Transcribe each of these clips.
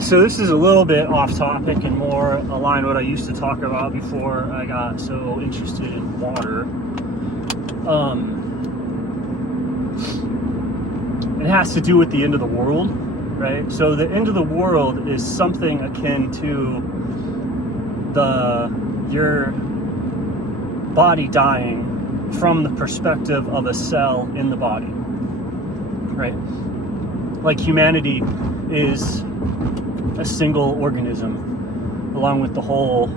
So this is a little bit off topic and more aligned with what I used to talk about before I got so interested in water. It has to do with the end of the world, right? So the end of the world is something akin to your body dying from the perspective of a cell in the body, right? Like humanity is a single organism along with the whole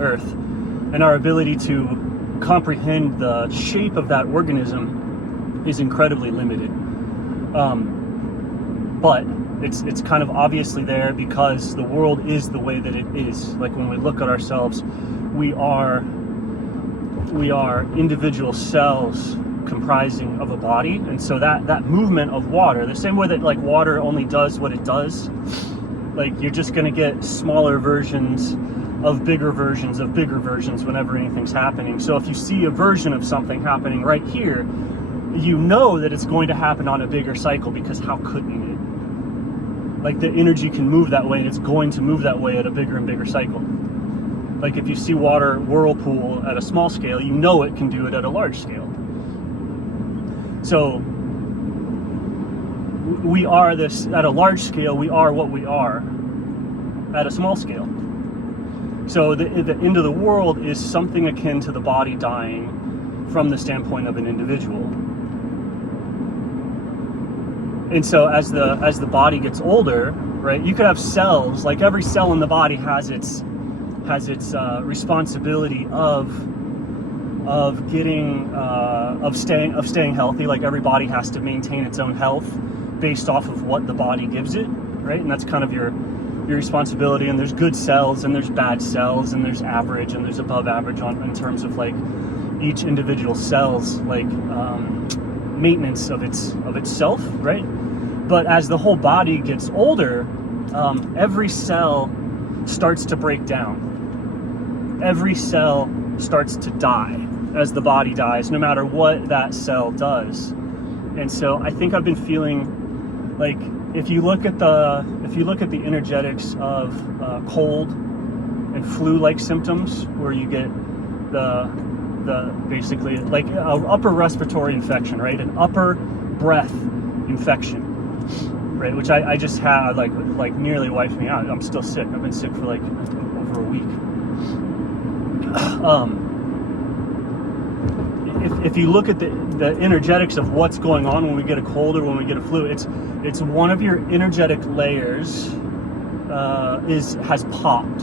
earth, and our ability to comprehend the shape of that organism is incredibly limited, but it's kind of obviously there because the world is the way that it is. Like when we look at ourselves, we are individual cells comprising of a body, and so that movement of water, the same way that like water only does what it does, like you're just going to get smaller versions of bigger versions whenever anything's happening. So if you see a version of something happening right here, you know that it's going to happen on a bigger cycle, because how couldn't it? Like the energy can move that way, and it's going to move that way at a bigger and bigger cycle. Like if you see water whirlpool at a small scale, you know it can do it at a large scale. So we are this at a large scale, we are what we are at a small scale. So the end of the world is something akin to the body dying from the standpoint of an individual. And so as the body gets older, right, you could have cells, like every cell in the body has its responsibility of staying healthy. Like every body has to maintain its own health based off of what the body gives it, right? And that's kind of your responsibility. And there's good cells and there's bad cells and there's average and there's above average in terms of like each individual cell's like maintenance of itself, right? But as the whole body gets older, every cell starts to break down. Every cell starts to die as the body dies, no matter what that cell does. And so I think I've been feeling like if you look at the energetics of cold and flu-like symptoms, where you get the basically like an upper respiratory infection, right? An upper breath infection, right? Which I just had like nearly wiped me out. I'm still sick. I've been sick for like over a week. If you look at the energetics of what's going on when we get a cold or when we get a flu, it's one of your energetic layers has popped,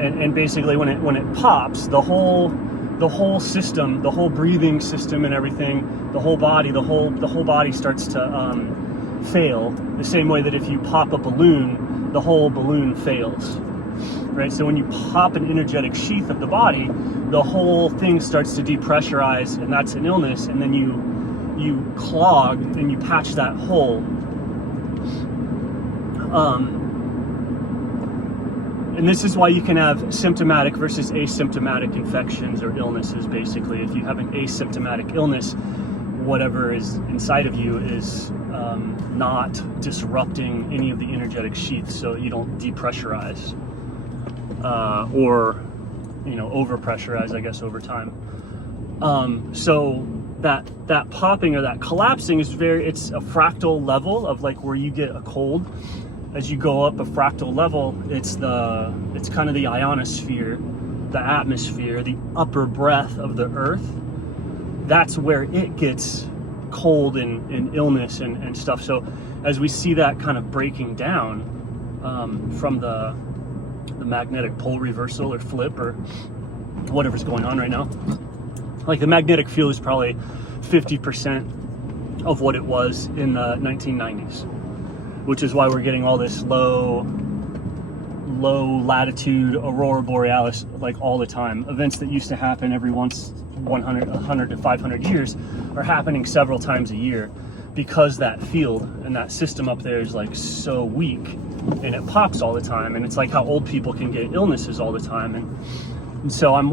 and basically when it pops, the whole system, the whole breathing system and everything, the whole body starts to fail, the same way that if you pop a balloon, the whole balloon fails, right? So when you pop an energetic sheath of the body, the whole thing starts to depressurize, and that's an illness. And then you clog and you patch that hole. And this is why you can have symptomatic versus asymptomatic infections or illnesses. Basically, if you have an asymptomatic illness, whatever is inside of you is not disrupting any of the energetic sheaths, so you don't depressurize or overpressurize, I guess, over time. So that popping or that collapsing is it's a fractal level of like where you get a cold. As you go up a fractal level, it's kind of the ionosphere, the atmosphere, the upper breath of the earth. That's where it gets cold and illness and stuff. So as we see that kind of breaking down from the magnetic pole reversal or flip or whatever's going on right now, like the magnetic field is probably 50% of what it was in the 1990s, which is why we're getting all this low latitude aurora borealis like all the time. Events that used to happen every 100 to 500 years are happening several times a year, because that field and that system up there is like so weak and it pops all the time. And it's like how old people can get illnesses all the time. And so I'm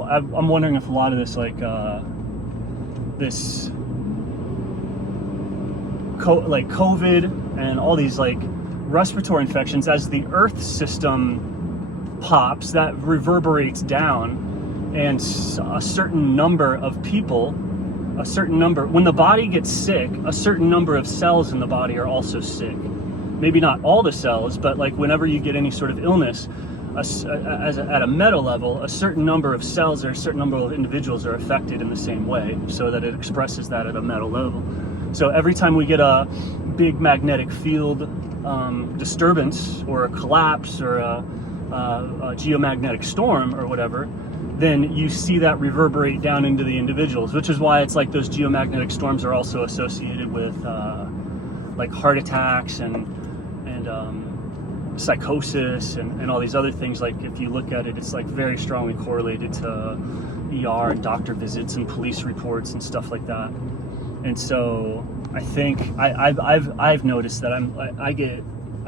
wondering if a lot of this COVID and all these like respiratory infections, as the Earth system pops, that reverberates down, and a certain number of people, when the body gets sick, a certain number of cells in the body are also sick. Maybe not all the cells, but like whenever you get any sort of illness, at a meta level, a certain number of cells or a certain number of individuals are affected in the same way, so that it expresses that at a meta level. So every time we get a big magnetic field disturbance or a collapse or a geomagnetic storm or whatever, then you see that reverberate down into the individuals, which is why it's like those geomagnetic storms are also associated with like heart attacks and psychosis and all these other things. Like if you look at it, it's like very strongly correlated to ER and doctor visits and police reports and stuff like that. And so I think I've noticed that I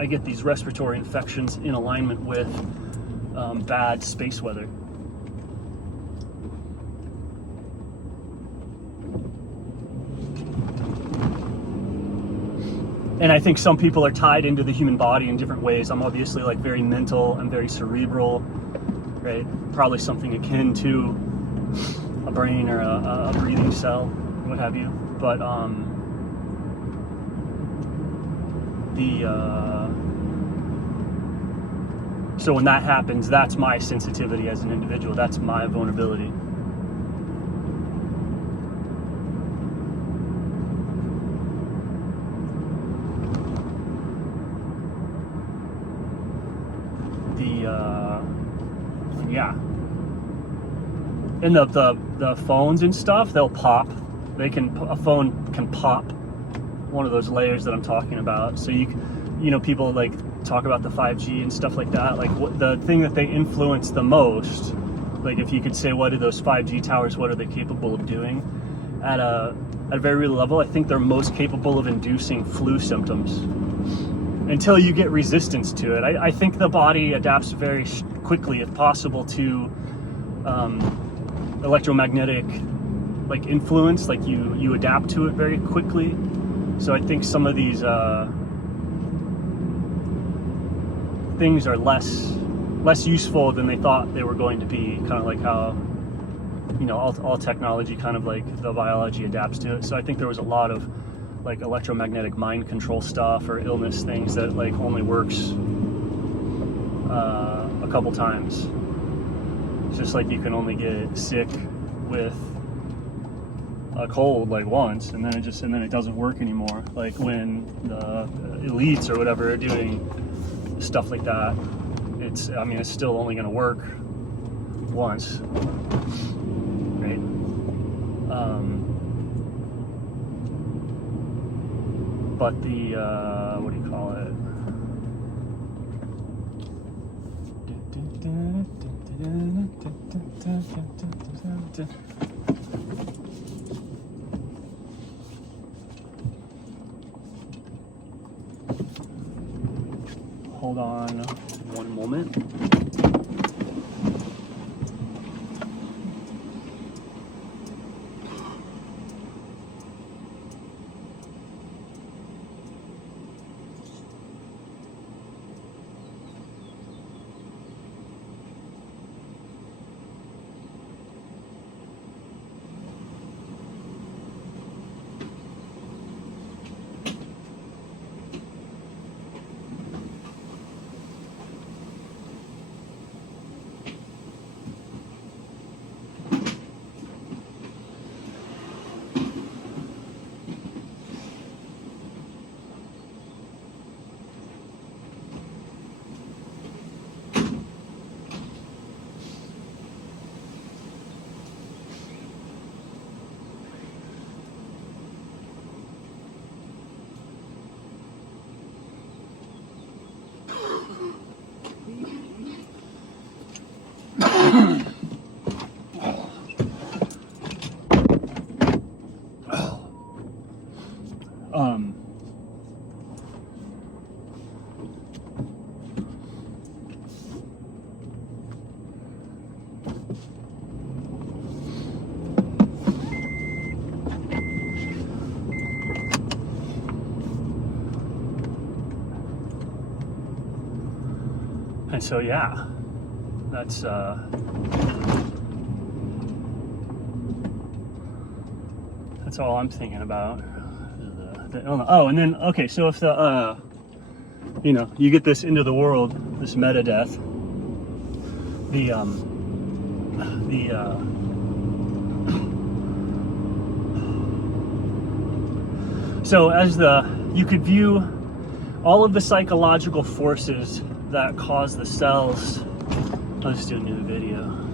get these respiratory infections in alignment with bad space weather. And I think some people are tied into the human body in different ways. I'm obviously like very mental, I'm very cerebral, right? Probably something akin to a brain or a breathing cell, what have you. But so when that happens, that's my sensitivity as an individual, that's my vulnerability. Yeah, and the phones and stuff, they'll pop. A phone can pop one of those layers that I'm talking about. So you know, people like talk about the 5G and stuff like that. Like what the thing that they influence the most, like if you could say, what are those 5G towers, what are they capable of doing? At a very real level, I think they're most capable of inducing flu symptoms until you get resistance to it. I think the body adapts very quickly, if possible, to electromagnetic like influence. Like you adapt to it very quickly. So I think some of these things are less useful than they thought they were going to be. Kind of like how, you know, all technology, kind of like the biology adapts to it. So I think there was a lot of like electromagnetic mind control stuff or illness things that like only works a couple times. It's just like you can only get sick with a cold like once, and then it doesn't work anymore. Like when the elites or whatever are doing stuff like that, it's still only going to work once, right? But the what do you call it? Hold on one moment. And so, yeah, that's all I'm thinking about. The illness. Oh, and then, okay, so if the, you know, you get this into the world, this meta death, so as you could view all of the psychological forces that cause the cells. I'll just do a new video.